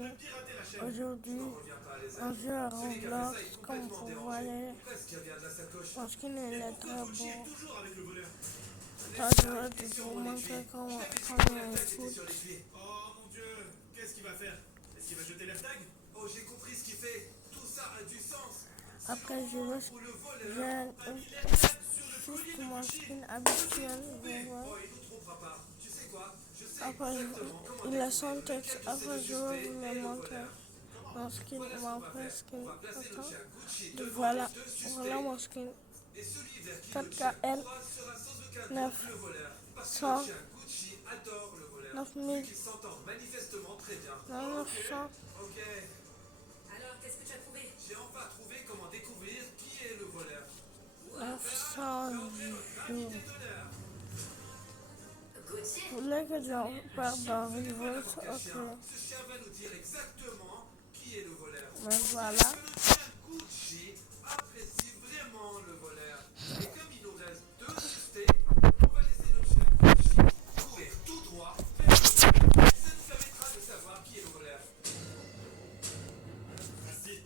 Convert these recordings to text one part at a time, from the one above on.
Bonjour, aujourd'hui un jeu à Roblox, comme vous voyez, mon skin il est très beau. Ça je vais vous montrer comment il fout. Oh mon dieu, qu'est-ce qu'il va faire? Est-ce qu'il va jeter l'AirTag? Oh, j'ai compris ce qu'il fait. Tout ça a du sens. Après je vais juste mon skin habituel, vous voyez. Oh, il nous trompera pas. Tu sais quoi? Je sais Après exactement comment il est sans découvrir texte, lequel de ces après deux je vais suspects vous est le le montrer. voleur. Mon skin, Voilà ce mon qu'on va vrai faire. skin, On va placer notre chien Gucci devant voilà, les deux suspects. voilà mon skin, Et celui vers qui le chien 4KL, croise sera sans aucun 9, doute le voleur. Parce que 100, le chien Gucci adore le voleur. 9000, Vu qu'ils s'entendent manifestement très bien. 900, Ok. Alors, qu'est-ce que tu as trouvé? J'ai enfin trouvé comment découvrir qui est le voleur. 900 jours. Gauthier? Vous voulez que je perde dans Revolt? Ok. Ce chien va nous dire exactement qui est le voleur. Mais voilà. Parce que le chien Gucci apprécie vraiment le voleur. Et comme il nous reste deux suspects, on va laisser notre chien Gucci courir tout droit vers le voleur. Ça nous permettra de savoir qui est le voleur. Merci.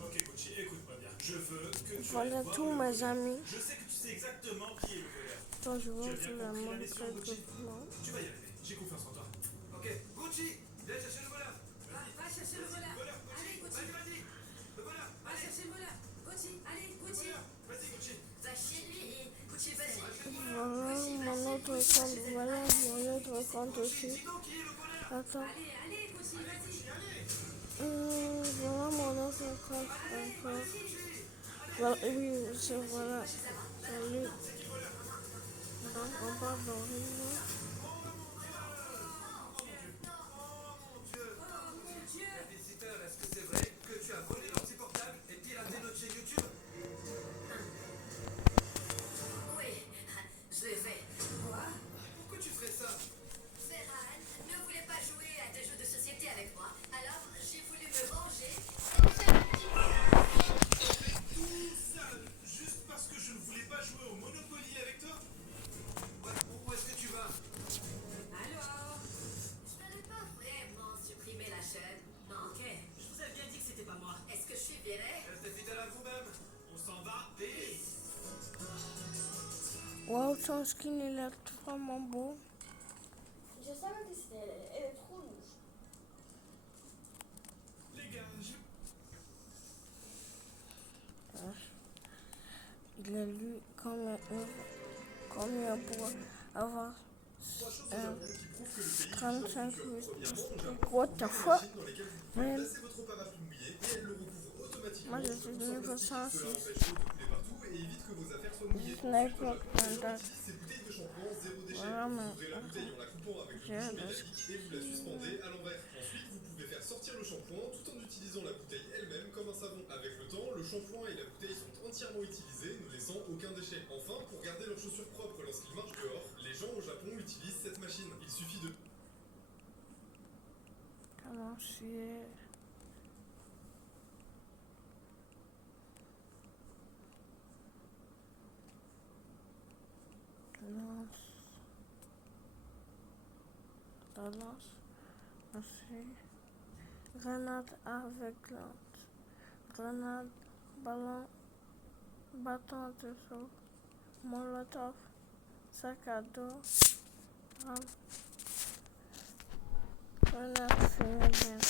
Ok Gucci, écoute-moi bien. Je veux que tu Voilà tous mes amis. Je sais que tu sais exactement qui est le voleur. Quand je vais Tu as vous bien la compris la montrer mission, Gucci? doucement. Tu vas y arriver, j'ai confiance en toi. Ok, Gucci, viens chercher le voleur. Va chercher le voleur. Voleur, Allez, Gucci, Gauthier. vas-y. Le voleur, Va chercher le voleur. Gauthier, allez, Gauthier. voleur, vas-y Gucci. Va chez lui. Gauthier, vas-y. Voilà mon autre compte. Voilà mon autre compte aussi. Dis-donc qui est le voleur. Attends. Allez, Gauthier, vas-y. Voilà mon autre compte encore. Voilà, oui, c'est voilà. Salut. Donc on part dans Revolt. Oh mon Dieu. Visiteur, est-ce que c'est vrai que tu as volé l'ordi portable et piraté notre chaîne YouTube? Oui, je l'ai fait. Quoi? Pourquoi tu ferais ça? Ferran ne voulait pas jouer à des jeux de société avec moi, alors j'ai voulu me venger. Tout ça juste parce que je ne voulais pas jouer au Monopoly avec toi? Ouais, où est-ce que tu vas? Alors? Je n'allais pas vraiment supprimer la chaîne. Non. Ok, je vous avais bien dit que c'était pas moi. Est-ce que je suis virée? Restez fidèle à vous-même. On s'en va. Peace. Wow, son skin il est vraiment beau. Je savais que c'était elle. Elle est trop rouge. Les gars, Il est lu combien pour avoir 35 minutes. What the fuck? Man. Moi je suis niveau 106. Sniper contact. Voilà mais j'ai le Sortir le shampoing tout en utilisant la bouteille elle-même comme un savon. Avec le temps, le shampoing et la bouteille sont entièrement utilisés, ne laissant aucun déchet. Enfin, pour garder leurs chaussures propres lorsqu'ils marchent dehors, les gens au Japon utilisent cette machine. Il suffit de... comment c'est. Lance. Merci. Grenade avec lance. Grenade, ballon, bâton de saut, molotov, sac à dos, grenade fumigène.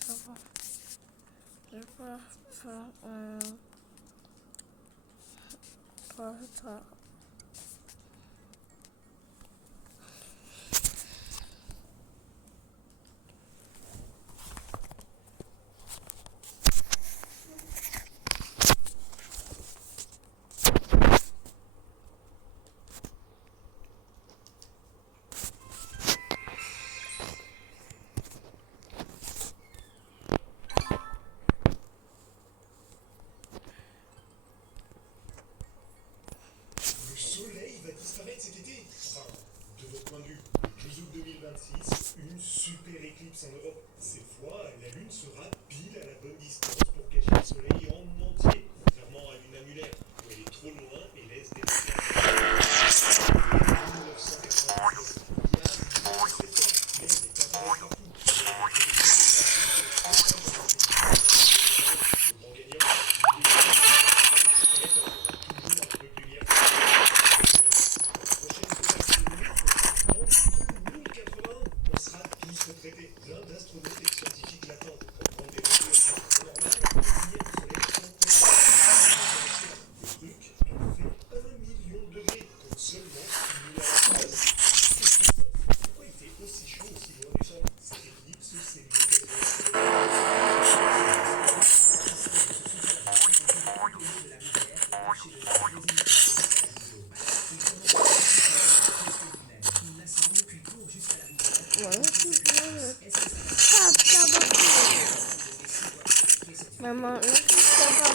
Ça va. Je peux faire ça. Le soleil va disparaître cet été. Enfin, de votre point de vue. 12 août 2026, une super éclipse en Europe. Cette fois, la Lune sera pile à la bonne distance pour cacher le soleil en entier. Contrairement à une annulaire, où elle est trop loin et laisse des repères. 1980. Maman, ne sais pas.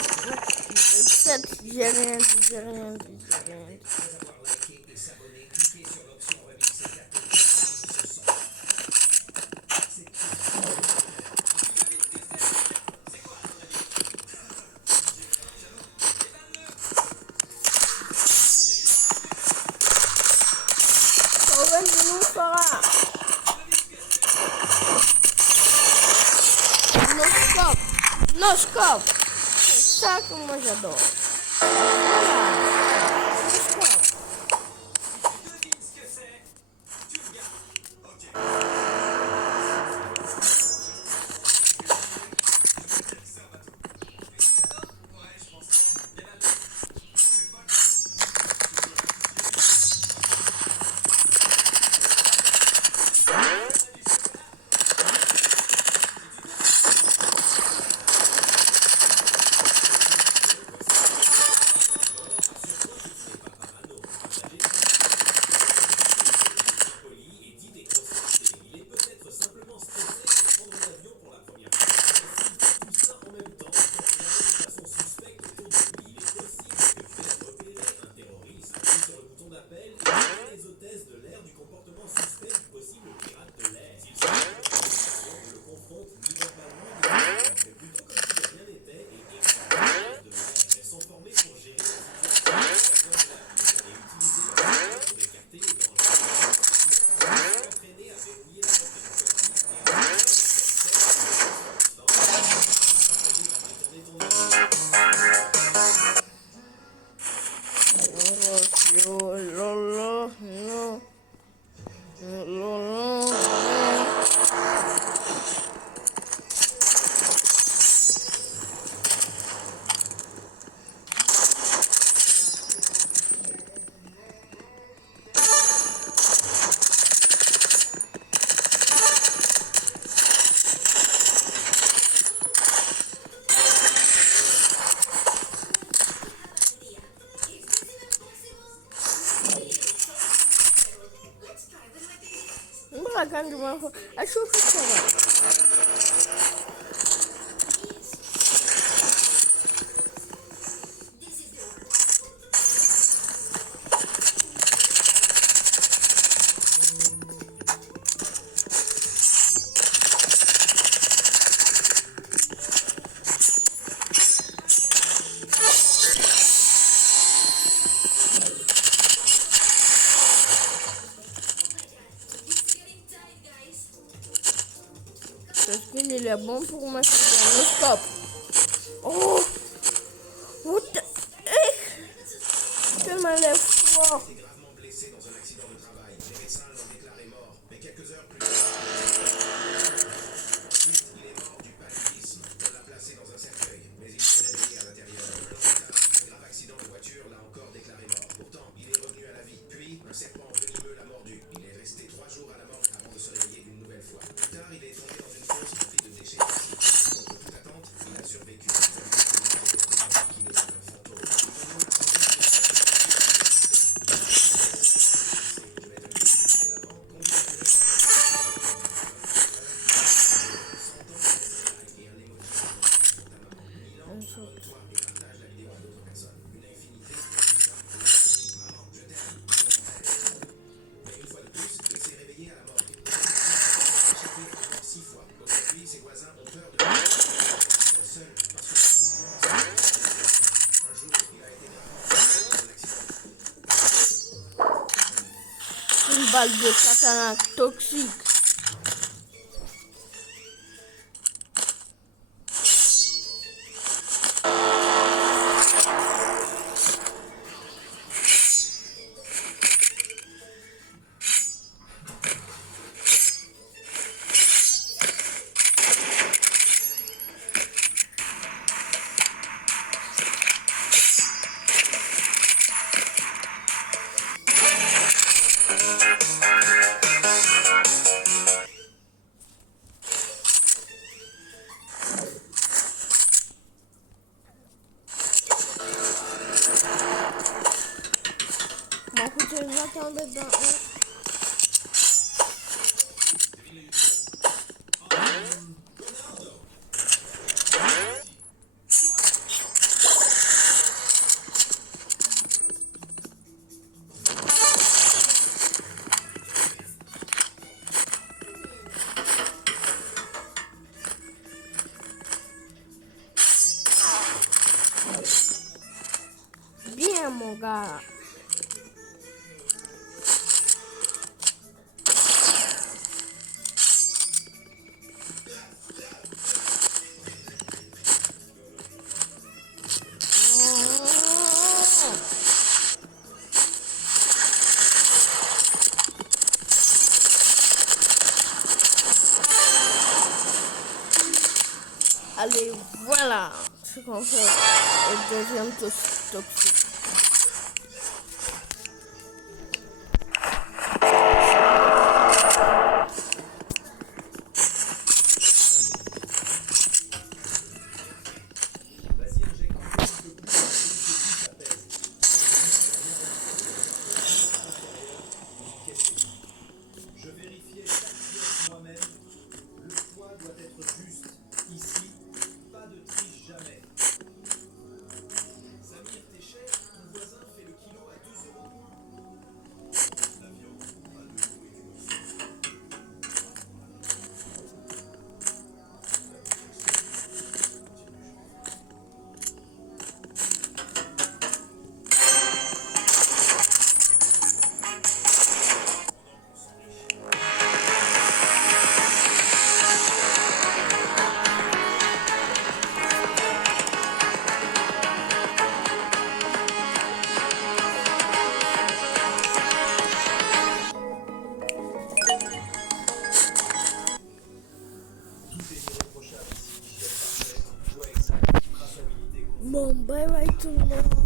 Peut-être, j'ai rien dit. Nous fera. Noscope. C'est ça que moi j'adore. Voilà. Noscope. Kan cuma asyik sama. Parce qu'il est bon pour ma fille. Stop. Oh, what the heck? Tellement les fort. Il est gravement blessé dans un accident de travail. Les médecins l'ont déclaré mort, mais quelques heures plus tard. Ensuite, il est mort du paludisme. On l'a placé dans un cercueil, mais il s'est réveillé à l'intérieur. Un an plus tard, un grave accident de voiture l'a encore déclaré mort. Pourtant, il est revenu à la vie. Puis, un serpent venimeux l'a mordu. Il est resté 3 jours à la morgue avant de se réveiller une nouvelle fois. Plus tard, il est tombé dans une fosse remplie de déchets toxiques. Contre toute attente, il a survécu. Qu'il est un fantôme. Une balle de katana toxique. Voilà. Allez, voilà ce qu'on fait au deuxième toxique. Vas-y, injecte encore un peu plus, ça pèse. Je vérifiais chaque pièce moi-même. Le poids doit être juste. Ici, pas de triche jamais. Samir, t'es cher. Mon voisin fait le kilo à 2 €. La viande, pas de goût et d'émotion. Tout est irréprochable ici. Hygiène parfaite, choix exact, traçabilité. Bon, bye bye tout le monde.